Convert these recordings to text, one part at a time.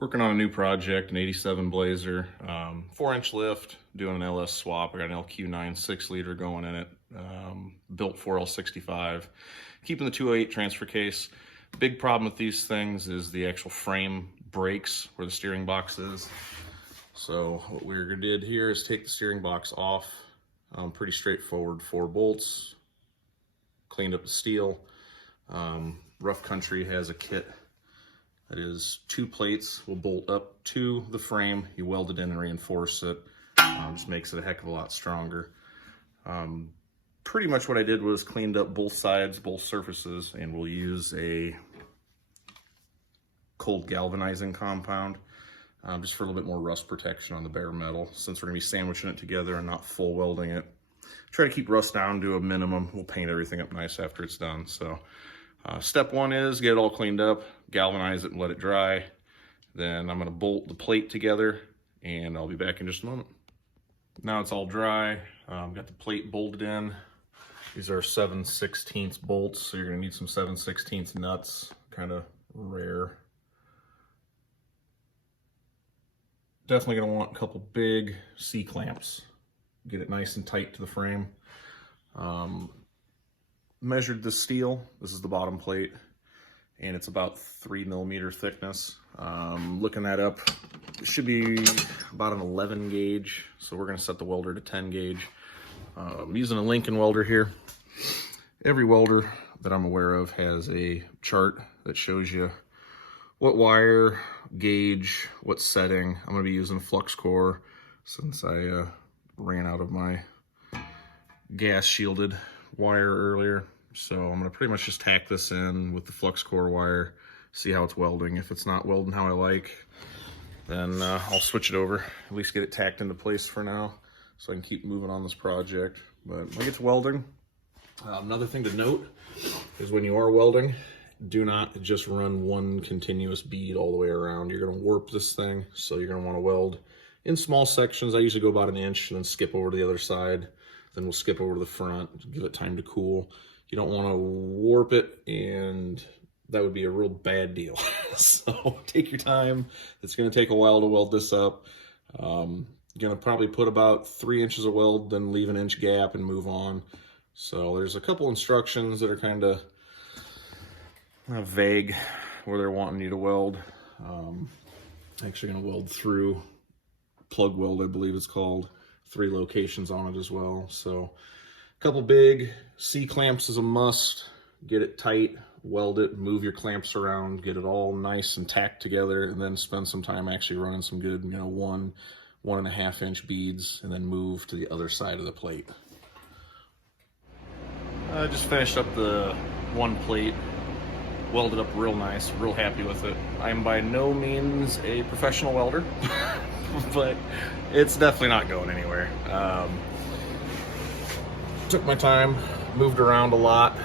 Working on a new project, an 87 Blazer, 4-inch lift, doing an LS swap. I got an LQ9 6-liter going in it, built for L65. Keeping the 208 transfer case. Big problem with these things is the actual frame breaks where the steering box is. So what we did here is take the steering box off. Pretty straightforward, 4 bolts, cleaned up the steel. Rough Country has a kit that is 2 plates will bolt up to the frame. You weld it in and reinforce it. Just makes it a heck of a lot stronger. Pretty much what I did was cleaned up both sides, both surfaces, and we'll use a cold galvanizing compound just for a little bit more rust protection on the bare metal, since we're gonna be sandwiching it together and not full welding it. Try to keep rust down to a minimum. We'll paint everything up nice after it's done. So step 1 is get it all cleaned up, galvanize it and let it dry. Then I'm gonna bolt the plate together and I'll be back in just a moment. Now it's all dry. Got the plate bolted in. These are 7/16 bolts, so you're gonna need some 7/16 nuts, kind of rare. Definitely gonna want a couple big C-clamps. Get it nice and tight to the frame. Measured the steel. This is the bottom plate, and it's about 3mm thickness. Looking that up, it should be about an 11 gauge. So we're gonna set the welder to 10 gauge. I'm using a Lincoln welder here. Every welder that I'm aware of has a chart that shows you what wire, gauge, what setting. I'm gonna be using flux core since I ran out of my gas shielded wire earlier. So I'm gonna pretty much just tack this in with the flux core wire, see how it's welding. If it's not welding how I like, then I'll switch it over, at least get it tacked into place for now so I can keep moving on this project. But when I get to welding, another thing to note is when you are welding, do not just run one continuous bead all the way around. You're gonna warp this thing, so you're gonna wanna weld in small sections. I usually go about 1 inch and then skip over to the other side. Then we'll skip over to the front, give it time to cool. You don't want to warp it, and that would be a real bad deal. So take your time. It's going to take a while to weld this up. Going to probably put about 3 inches of weld, then leave 1 inch gap and move on. So there's a couple instructions that are kind of vague where they're wanting you to weld. Actually going to weld through plug weld, I believe it's called. 3 locations on it as well. So a couple big C-clamps is a must. Get it tight, weld it, move your clamps around, get it all nice and tacked together, and then spend some time actually running some good, 1.5 inch beads, and then move to the other side of the plate. I just finished up the one plate, welded up real nice, real happy with it. I'm by no means a professional welder, but it's definitely not going anywhere. Took my time, moved around a lot.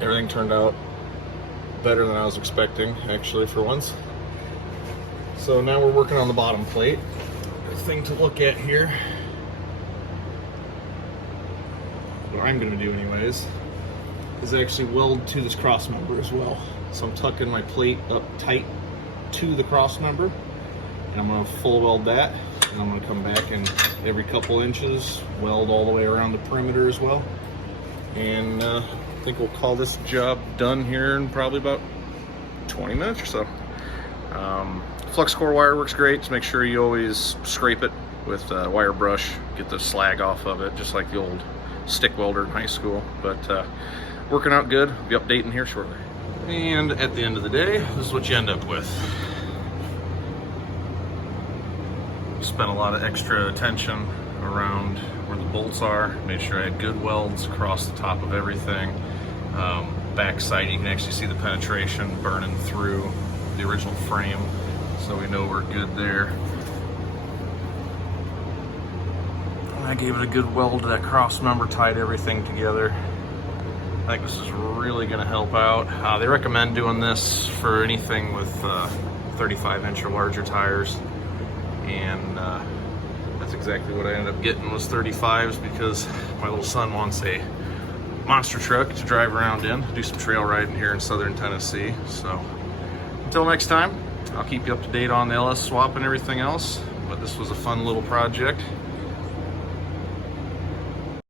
Everything turned out better than I was expecting, actually, for once. So now we're working on the bottom plate. The thing to look at here, what I'm gonna do anyways, is actually weld to this cross member as well. So I'm tucking my plate up tight to the cross member, and I'm gonna full weld that, and I'm gonna come back and every couple inches weld all the way around the perimeter as well. And I think we'll call this job done here in probably about 20 minutes or so. Flux core wire works great. Just make sure you always scrape it with a wire brush, get the slag off of it, just like the old stick welder in high school. But working out good. I'll be updating here shortly. And at the end of the day, this is what you end up with. Spent a lot of extra attention around where the bolts are. Made sure I had good welds across the top of everything. Backside, you can actually see the penetration burning through the original frame, so we know we're good there. I gave it a good weld to that cross member, tied everything together. I think this is really going to help out. They recommend doing this for anything with 35-inch or larger tires, and that's exactly what I ended up getting, was 35s, because my little son wants a monster truck to drive around in, do some trail riding here in southern Tennessee. So until next time, I'll keep you up to date on the LS swap and everything else, but this was a fun little project.